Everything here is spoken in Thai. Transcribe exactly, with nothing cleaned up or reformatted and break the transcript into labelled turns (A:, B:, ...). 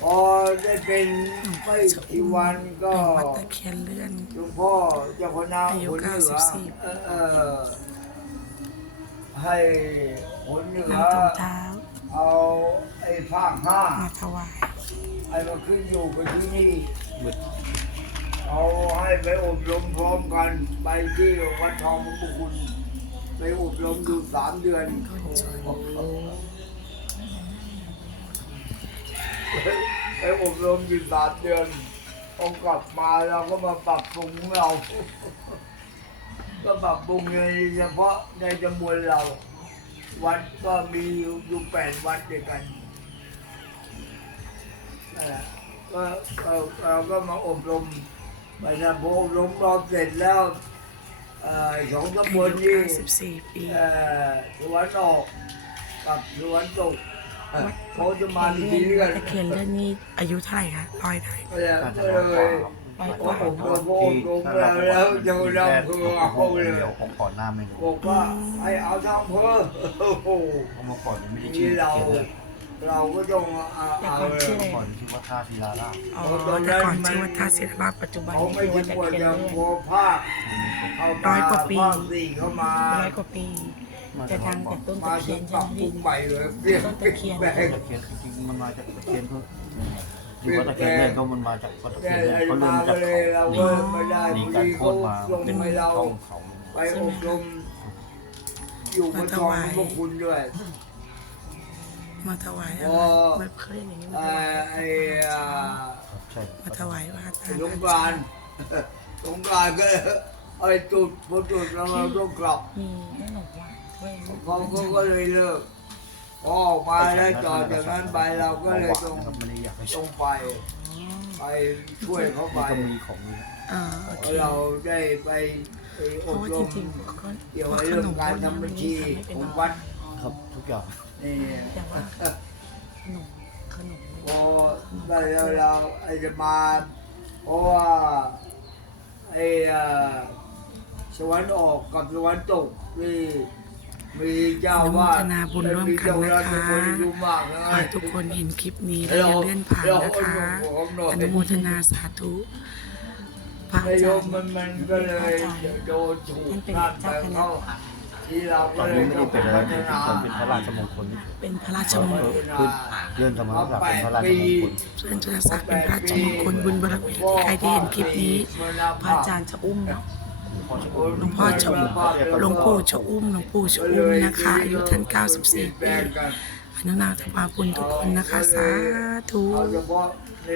A: พอได้เป็นไม่กี่วันก็
B: วัดตะเคียนเลื่อน
A: หลวงพ่อเจ้าคณะ
B: อายุ
A: คนเหนือ
B: เก้าสิบสี่
A: เอ่อเอ่อให้คนเหนือน
B: ำถุงเท้า
A: เอาไอ้ภาคห้า
B: มาถวาย
A: ไอ้มาขึ้นอยู่กับที่นี่เอาให้ไปอบรมพร้อมกันไปที่วัดทองมุคุณ ไปอบรมอยู่สามเดือน
B: คนสวย
A: ไปอบรมอยู่สามเดือนพอกลับมาเราก็มาปรับปรุงของเรา ก็ปรับปรุงในเฉพาะในจำนวนเรา วัดก็มีอยู่แปดวัดด้วยกันนั่นแหละก็เราเราก็มาอบรมไปนะพออบรมรอบเสร็จแล้วเอ่อสองตำบ
B: อา
A: ล
B: ยุ
A: นี้
B: เก้าสิบสี่ปี
A: เอ่อสวนออกกับสวนตกเขาจะมาทีเรื่อน
B: ตะเคียนเลื่อนนี่อายุเท่าไหร่คะร้อยได้
A: ก็เลยก็เลยโอ้โหโอ้โหแล้วแล้วจะเราเพื่อเอาเลย
C: เดี๋ยวผมก่อนหน้าไม่รู้
A: บอกว่าให้เอาทางเพื่อโอ้โห
C: เพราะเมื่อก่อนยังไม่ได้
A: ที
C: ชื่อ
A: เรา
C: เขียนเลย
A: เราก็ต้องเอา
B: แต่
A: เอา
B: ก่อน
A: เล
B: ชื่อย อะไร
C: ก่อนชื่อว่าท่าศิลาราช
B: อ๋อแต่ก่อนชื่อวัดท่าศิลาปัจจุบัน
A: เขา
B: นี้
A: ไม่
B: ชื่อ
A: คิ
B: วั
A: ด
B: ดตะ
A: ว่า
B: เคียน
A: จะ
B: เลื่อน
A: โพภาคเข้า
B: ร้
A: มา
B: อยกว่าปี
A: ภาคสี่เข้ามา
B: ร้อยกว่าปีแต่ทางแต่ต้น
A: มา
B: ตะเคี
A: ถึ
B: ย
A: ง
B: น
A: ป
B: ใช่
A: รับ
B: ไหม
A: ปรุ
B: พี่
A: งใหม่เลยเปลี่ยน
B: ต้น
A: เปลี่
B: ตะเคี
A: ย
B: ย
A: น
B: น
A: แปลง
C: ตะเคียนจริงๆมันมาจากตะเคียนเพิ่มหรือว่าตะเคียนเนี่ยก็มันมาจากตะเคียน
A: เนี่ย
C: เนี่ยเขาเริ่
A: มาม
C: จาก
A: ก็เลยเรา
C: เขา
A: ก็ไม่ได้
C: มี
A: พอ
C: การ
A: ดี
C: โค่
A: เขา
C: นมา
A: ส่งให้เรา
C: ช่องเขา
A: ไปอบรมอยู่บนทองพวกคุณด้วย
B: มาถวายอะไร
A: พอ
B: ไม่เคยอย่างนี้มา
A: เอ่
B: ถวาย
A: อไอ้อ่า
C: ใช่
B: มาถวายว่าตา
A: สงกรานต์ สงกรานต์ก็ไอ้จุดพอจุดแล้วเราต้องกลับ
B: มีให้หนูว่าด้วย
A: เขาก็ก็เลยเลิกพอออกมาแล้วต่อจากนั้นไปเราก็เลยต้อง
C: นะครับไม่ได้อยากให้ช
A: ต้อ
C: ม
A: งไปไปช่วยเขาไป
C: ก็มีของนี้
B: อ่าโอเค
A: เราได้ไปไป
B: เพ
A: อ
B: ราะ
A: บ
B: ว่าร จ
A: ม
B: ริงๆก็
A: เกี่ยว
B: พ
A: กับ
B: ข
A: เรื่อง
B: นม
A: การ
B: พว
A: ทำบัญชี
B: นี้ทำให้เป็น
A: ของ
B: น้
A: วัด
C: ครับทุกอย่าง
A: นี่
B: แต่ว่าขนมขนม
A: พอได้แล้วเราไอ้จะมาเพราะว่าไอ้เอ่อสวรรค์ออกกับสวรรค์ตกที่มีเจ้า
B: อนุโม
A: ว่า
B: ทนาบุญร่วมกันนะคะ
A: ดูมากนะ
B: ขอให้ทุกคนเห็นคลิปนี้แล้วอย่าเลื่อนผ่านนะคะอนุโมทนาสาธุพระอาน
A: าย
B: จาร
A: ก
B: ย์
A: มันมันก็เลยโดนถูกนั่นไปเข้าที่เรา
C: ต
A: ก็
C: อน
A: เล
C: นี้
A: ย
C: ไม่
A: ต้
C: ได้
A: อง
C: เป็นอะไร
A: พัฒนา
C: เป็นพระราชมงคล
B: เป็นพระราชมงคล
C: คือเลื่อนสมณศักดิ์เป็นพระราชมงคล
B: เชิญจุลศักดิ์เป็นพระราชมงคลบุญบารมีใครที่เห็นคลิปนี้พระอาจารย์จะอุ้มเนาะ หลวงพ่อชะอุ้มหลวงปู่ชะอุ้มหลวงปู่ชะอุ้มนะคะอายุท่านเก้าสิบสี่ปีอนุโมทนาบุญทุกคนนะคะสาธุ
A: เอาเฉพาะ